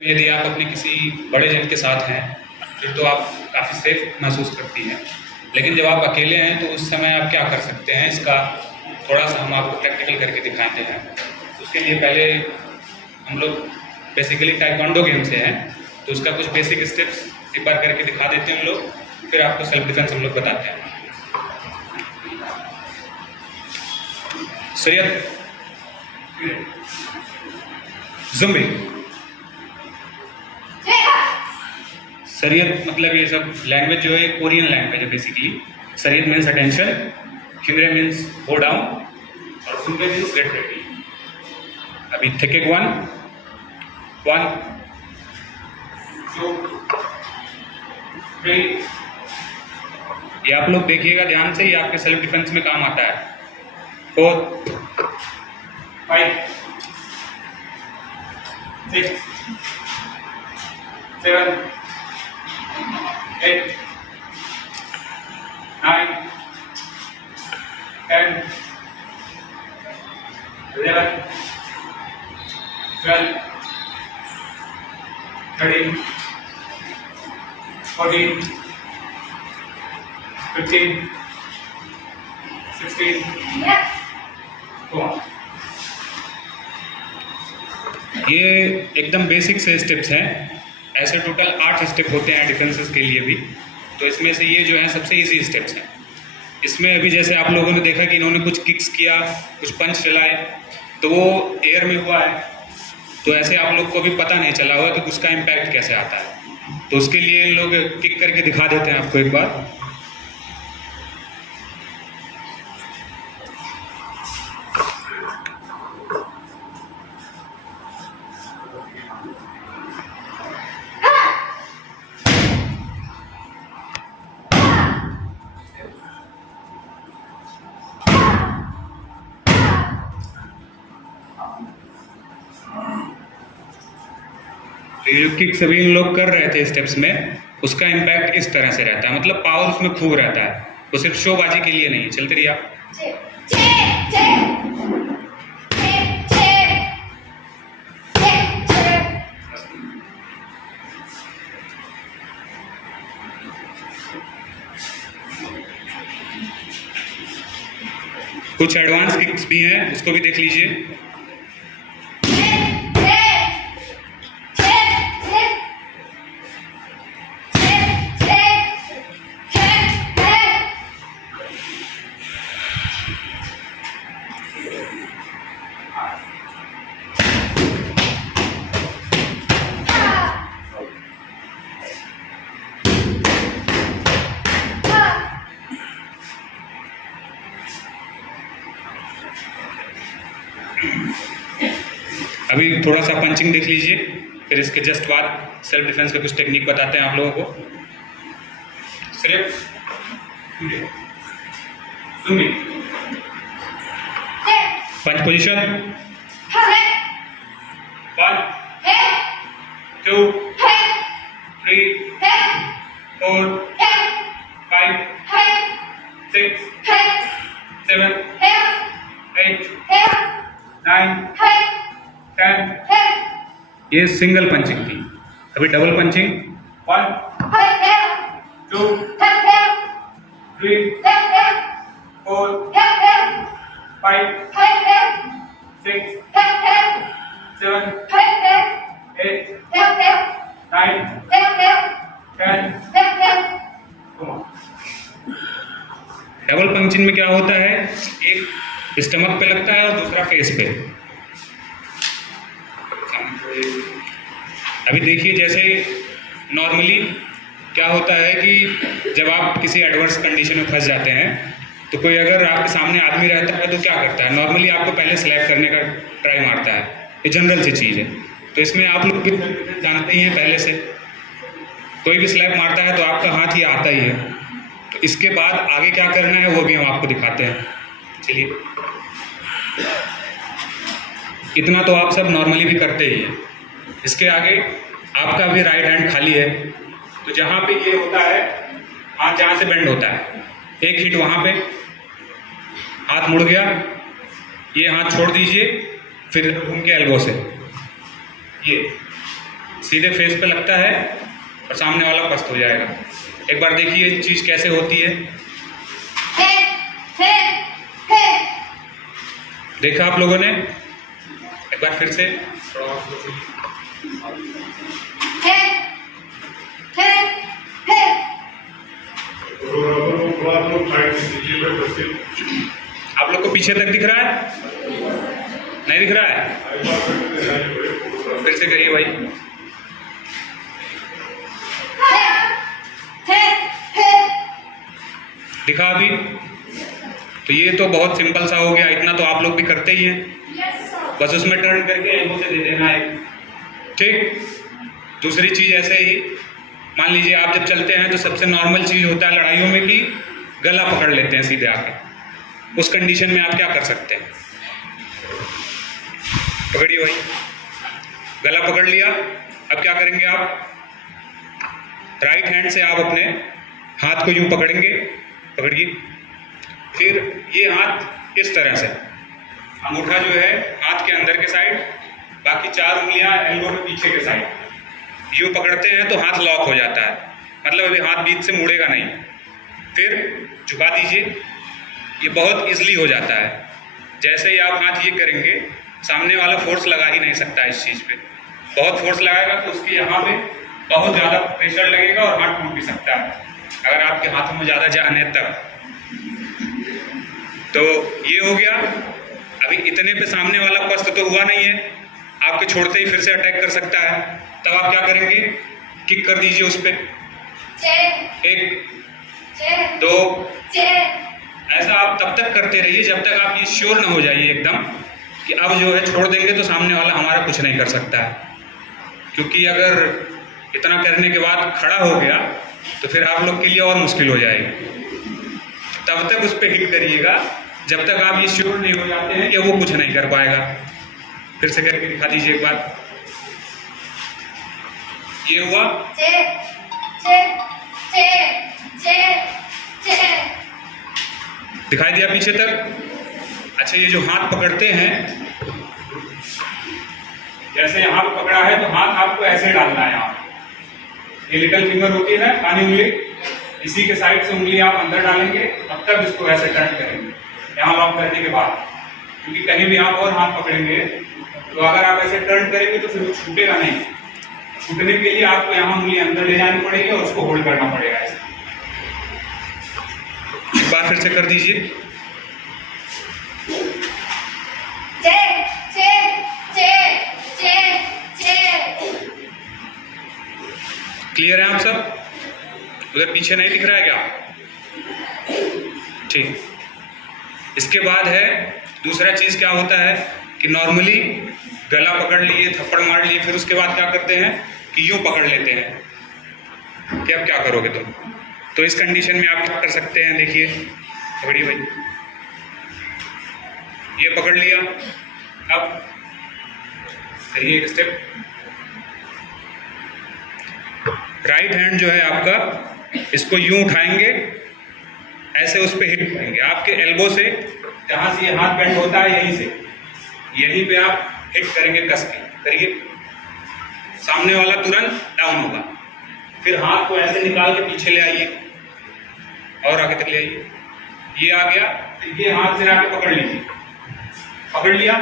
यदि आप अपने किसी बड़े जन के साथ हैं फिर तो आप काफ़ी सेफ महसूस करती हैं, लेकिन जब आप अकेले हैं तो उस समय आप क्या कर सकते हैं, इसका थोड़ा सा हम आपको प्रैक्टिकल करके दिखाते हैं। उसके लिए पहले हम लोग बेसिकली टाइक्वांडो गेम से हैं, तो उसका कुछ बेसिक स्टेप्स एक बार करके दिखा देते हैं हम लोग, फिर आपको सेल्फ डिफेंस हम लोग बताते हैं। शरीयत ज़ुम्बी। शरीयत मतलब ये सब लैंग्वेज जो है कोरियन लैंग्वेज है बेसिकली। शरीयत मीन्स अटेंशन, हिमरे मीन्स गो डाउन और ज़ुम्बी मीन्स गेट रेडी। अभी थे 1 2 3। ये आप लोग देखिएगा ध्यान से, ये आपके सेल्फ डिफेंस में काम आता है। 4 5 6 7 8 9 10 11 12 13 14 15 16 go on। ये एकदम बेसिक से स्टेप्स हैं, ऐसे टोटल 8 स्टेप होते हैं डिफेंसेस के लिए भी, तो इसमें से ये जो है सबसे इजी स्टेप्स हैं। इसमें अभी जैसे आप लोगों ने देखा कि इन्होंने कुछ किक्स किया, कुछ पंच चलाए, तो वो एयर में हुआ है, तो ऐसे आप लोग को भी पता नहीं चला होगा कि उसका इम्पैक्ट कैसे आता है, तो उसके लिए इन लोग किक करके दिखा देते हैं आपको एक बार। ये जो किक सभी इन लोग कर रहे थे स्टेप्स में, उसका इम्पैक्ट इस तरह से रहता है, मतलब पावर उसमें खूब रहता है, वो सिर्फ शोबाजी के लिए नहीं। चलते रहिए आप। कुछ एडवांस किक्स भी हैं, उसको भी देख लीजिए। अभी थोड़ा सा पंचिंग देख लीजिए, फिर इसके जस्ट बाद सेल्फ डिफेंस के कुछ टेक्निक बताते हैं आप लोगों को। सिर्फ पंच पोजीशन 1 2 3 4 5 6 7 8 9 10। ये सिंगल पंचिंग थी। अभी डबल पंचिंग 1 2 3 4 5 6 7 8 9 10। डबल पंचिंग में क्या होता है, एक स्टमक पे लगता है और दूसरा फेस पे। अभी देखिए जैसे नॉर्मली क्या होता है कि जब आप किसी एडवर्स कंडीशन में फंस जाते हैं, तो कोई अगर आपके सामने आदमी रहता है तो क्या करता है, नॉर्मली आपको पहले स्लैप करने का ट्राई मारता है, ये जनरल सी चीज़ है। तो इसमें आप लोग भी जानते ही हैं, पहले से कोई भी स्लैप मारता है तो आपका हाथ ही आता ही है। तो इसके बाद आगे क्या करना है वो भी हम आपको दिखाते हैं। चलिए, इतना तो आप सब नॉर्मली भी करते ही हैं। इसके आगे आपका भी राइट हैंड खाली है, तो जहाँ पे ये होता है, हाथ जहाँ से बेंड होता है, एक हिट वहाँ पे, हाथ मुड़ गया, ये हाथ छोड़ दीजिए, फिर घूम के एल्बो से ये सीधे फेस पे लगता है और सामने वाला पस्त हो जाएगा। एक बार देखिए ये चीज़ कैसे होती है। देखा आप लोगों ने? एक बार फिर से आप लोग को पीछे तक दिख रहा है? नहीं दिख रहा है? फिर से करिए भाई। दिखा अभी? तो ये तो बहुत सिंपल सा हो गया, इतना तो आप लोग भी करते ही हैं। बस उसमें टर्न करके एल्बो से दे देना है। ठीक। दूसरी चीज ऐसे ही, मान लीजिए आप जब चलते हैं तो सबसे नॉर्मल चीज होता है लड़ाइयों में कि गला पकड़ लेते हैं सीधे आके। उस कंडीशन में आप क्या कर सकते हैं? पकड़िए भाई, गला पकड़ लिया। अब क्या करेंगे आप? राइट हैंड से आप अपने हाथ को यूं पकड़ेंगे, पकड़िए। फिर ये हाथ इस तरह से, अंगूठा जो है हाथ के अंदर के साइड, बाकी 4 उंगलियां एल्बो के पीछे के साइड। यूं पकड़ते हैं तो हाथ लॉक हो जाता है, मतलब अभी हाथ बीच से मुड़ेगा नहीं। फिर झुका दीजिए, ये बहुत इजली हो जाता है। जैसे ही आप हाथ ये करेंगे, सामने वाला फोर्स लगा ही नहीं सकता इस चीज़ पे। बहुत फोर्स लगाएगा तो उसके यहाँ पे बहुत ज़्यादा प्रेशर लगेगा और हाथ टूट भी सकता है अगर आपके हाथों में ज़्यादा जाने तक। तो ये हो गया। अभी इतने पे सामने वाला पस्त तो हुआ नहीं है, आपके छोड़ते ही फिर से अटैक कर सकता है। तब आप क्या करेंगे? किक कर दीजिए उस पर। 1 2 ऐसा आप तब तक करते रहिए जब तक आप ये श्योर ना हो जाइए एकदम कि अब जो है छोड़ देंगे तो सामने वाला हमारा कुछ नहीं कर सकता है। क्योंकि अगर इतना करने के बाद खड़ा हो गया तो फिर आप लोग के लिए और मुश्किल हो जाएगी। तब तक उस पर हिट करिएगा जब तक आप ये श्योर नहीं हो जाते हैं कि वो कुछ नहीं कर पाएगा। फिर से करके दिखा दीजिए एक बार। ये हुआ। दिखाई दिया पीछे तक? अच्छा, ये जो हाथ पकड़ते हैं, जैसे यहाँ पे पकड़ा है तो हाथ आपको ऐसे डालना है। यहाँ ये लिटिल फिंगर होती है, कानी उंगली, इसी के साइड से उंगली आप अंदर डालेंगे, तब तक इसको ऐसे टर्न करेंगे यहाँ लॉक करने के बाद। क्योंकि कहीं भी आप और हाथ पकड़ेंगे तो अगर आप ऐसे टर्न करेंगे तो फिर वो छूटेगा नहीं। छूटने के लिए आपको यहाँ उंगली अंदर ले जानी पड़ेगी और उसको होल्ड करना पड़ेगा ऐसे। एक बार फिर से कर दीजिए। क्लियर है आप सब? उधर पीछे नहीं दिख रहा है क्या? ठीक। इसके बाद है दूसरा चीज क्या होता है कि नॉर्मली गला पकड़ लिए, थप्पड़ मार लिए, फिर उसके बाद क्या करते हैं कि यूं पकड़ लेते हैं कि अब क्या करोगे तुम। तो इस कंडीशन में आप क्या कर सकते हैं? देखिए, पकड़िए भाई, ये पकड़ लिया। अब करिए एक स्टेप। राइट हैंड जो है आपका, इसको यूं उठाएंगे, ऐसे उस पर हिट करेंगे आपके एल्बो से। जहां से ये हाथ बेंड होता है यहीं पे आप हिट करेंगे कस के। करिए। सामने वाला तुरंत डाउन होगा। फिर हाथ को ऐसे निकाल के पीछे ले आइए और आगे तक ले आइए। ये आ गया, ये हाथ से आके पकड़ लीजिए। पकड़ लिया।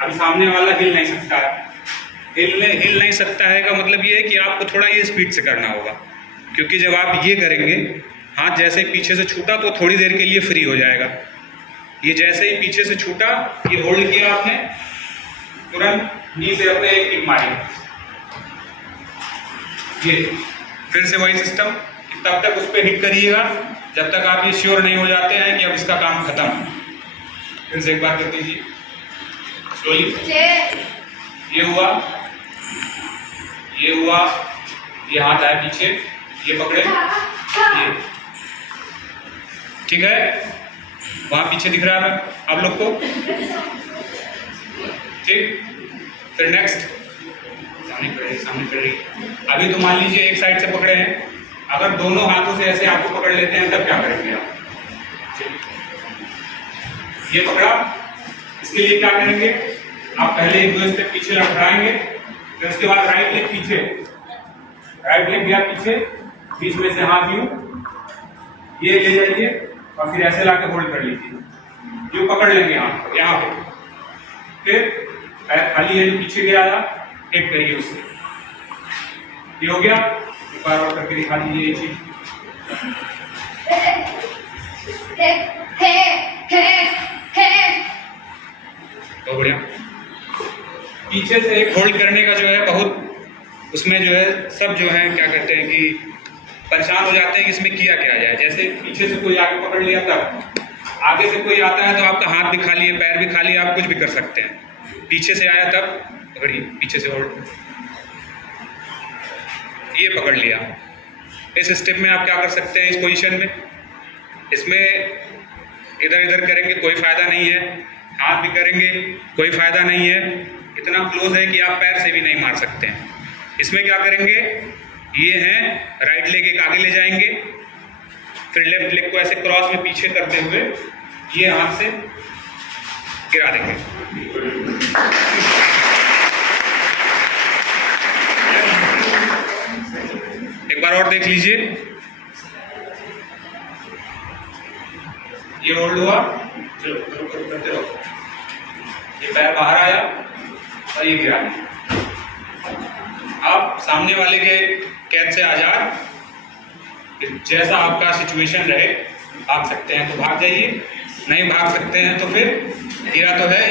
अब सामने वाला हिल नहीं सकता है। हिल नहीं सकता है का मतलब ये है कि आपको थोड़ा ये स्पीड से करना होगा। क्योंकि जब आप ये करेंगे, हाथ जैसे ही पीछे से छूटा तो थोड़ी देर के लिए फ्री हो जाएगा। ये जैसे ही पीछे से छूटा, ये होल्ड किया आपने, तुरंत नी से अपने एक किक मारी। ये फिर से वही सिस्टम, तब तक उस पर हिट करिएगा जब तक आप ये श्योर नहीं हो जाते हैं कि अब इसका काम खत्म। फिर से एक बार कर दीजिए स्लोली। ये हुआ, ये हाथ आया पीछे, ये पकड़े, ये ठीक है। वहां पीछे दिख रहा है आप लोग को? ठीक। फिर नेक्स्ट सामने कर रही। अभी तो मान लीजिए एक साइड से पकड़े हैं, अगर दोनों हाथों से ऐसे आपको पकड़ लेते हैं तब क्या करेंगे आप? ये पकड़ा, इसके लिए क्या करेंगे? आप पहले एक दो स्टेप पीछे लटकाएंगे, फिर उसके बाद राइट लेग पीछे, राइट लेग गया पीछे, बीच में से हाथ यूं ये ले जाइए और फिर ऐसे लाके होल्ड कर लीजिए, यूं पकड़ लेंगे हाथ यहाँ पे, फिर पैर खाली है जो पीछे गया था हिट करिए उससे। ये हो गया, एक बार और करके दिखा दीजिए ये चीज। तो बढ़िया। पीछे से एक होल्ड करने का जो है बहुत, उसमें जो है सब जो है क्या करते हैं कि परेशान हो जाते हैं कि इसमें किया क्या जाए। जैसे पीछे से कोई आगे पकड़ लिया तब, आगे से कोई आता है तो आपका हाथ भी खाली है, पैर भी खाली है, आप कुछ भी कर सकते हैं। पीछे से आया तब पकड़िए, पीछे से होल्ड, ये पकड़ लिया। इस स्टेप में आप क्या कर सकते हैं, इस पोजीशन में, इसमें इधर इधर करेंगे कोई फायदा नहीं है, हाथ भी करेंगे कोई फायदा नहीं है, इतना क्लोज है कि आप पैर से भी नहीं मार सकते हैं। इसमें क्या करेंगे, ये हैं राइट लेग एक आगे ले जाएंगे, फिर लेफ्ट लेग को ऐसे क्रॉस में पीछे करते हुए ये हाथ से गिरा देंगे। एक बार और देख लीजिए, ये होल्ड हुआ, चलो करते रहो, ये पैर बाहर आया और ये गिरा। आप सामने वाले के कैद से आजाद, जैसा आपका सिचुएशन रहे, भाग सकते हैं तो भाग जाइए, नहीं भाग सकते हैं तो फिर गिरा तो है,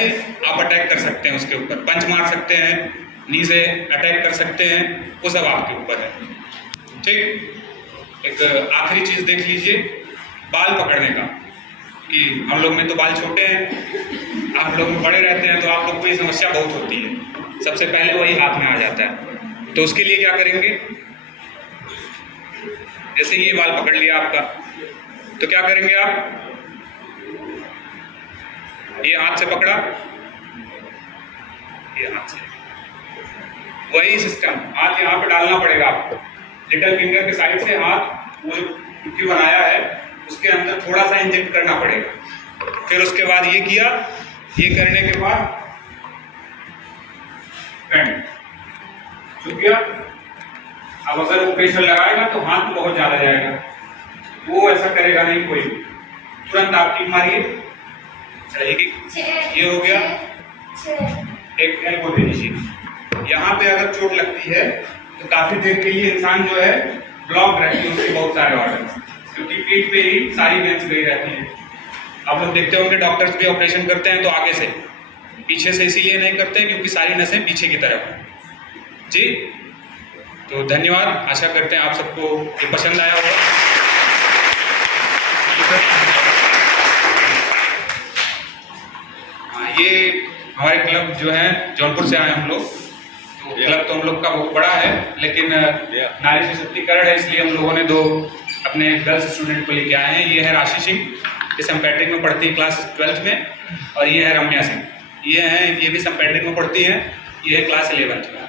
आप अटैक कर सकते हैं उसके ऊपर, पंच मार सकते हैं, नी से अटैक कर सकते हैं, वो सब आपके ऊपर है। ठीक, एक आखिरी चीज देख लीजिए, बाल पकड़ने का, कि हम लोग में तो बाल छोटे हैं, आप लोग में बड़े रहते हैं, तो आप लोग को ये समस्या बहुत होती है, सबसे पहले वही हाथ में आ जाता है। तो उसके लिए क्या करेंगे, जैसे ये बाल पकड़ लिया आपका, तो क्या करेंगे आप, ये हाथ से पकड़ा, ये हाथ से, वही सिस्टम, हाथ यहाँ पे डालना पड़ेगा आपको, लिटिल फिंगर के साइड से हाथ, वो जो टुक्की बनाया है उसके अंदर थोड़ा सा इंजेक्ट करना पड़ेगा। फिर उसके बाद ये किया, ये करने के बाद बैंड छूट गया। अब अगर वो प्रेशर लगाएगा तो हाथ बहुत ज्यादा जाएगा, वो ऐसा करेगा नहीं कोई भी, तुरंत आप टिक मारिए, ये हो गया, एक एल्बो दे दीजिए। यहाँ पे अगर चोट लगती है तो काफी देर के लिए इंसान जो है ब्लॉक रहती है उसके बहुत सारे ऑर्गन्स, क्योंकि पीठ पे ही सारी वेंस गई रहती है। आप लोग देखते होंगे डॉक्टर्स भी ऑपरेशन करते हैं तो आगे से, पीछे से इसीलिए नहीं करते हैं क्योंकि सारी नसें पीछे की तरफ हैं। जी, तो धन्यवाद, आशा करते हैं आप सबको ये पसंद आया होगा। ये हमारे क्लब जो है जौनपुर से आए हम लोग, तो क्लब तो हम लोग का बहुत बड़ा है, लेकिन नारी सशक्तिकरण है, इसलिए हम लोगों ने 2 अपने गर्ल्स स्टूडेंट को लेके आए हैं। ये है राशि सिंह, ये संपैट्रिक में पढ़ती है क्लास 12th में, और ये है रम्या सिंह, ये भी संपैट्रिक में पढ़ती हैं, ये है क्लास 11th में।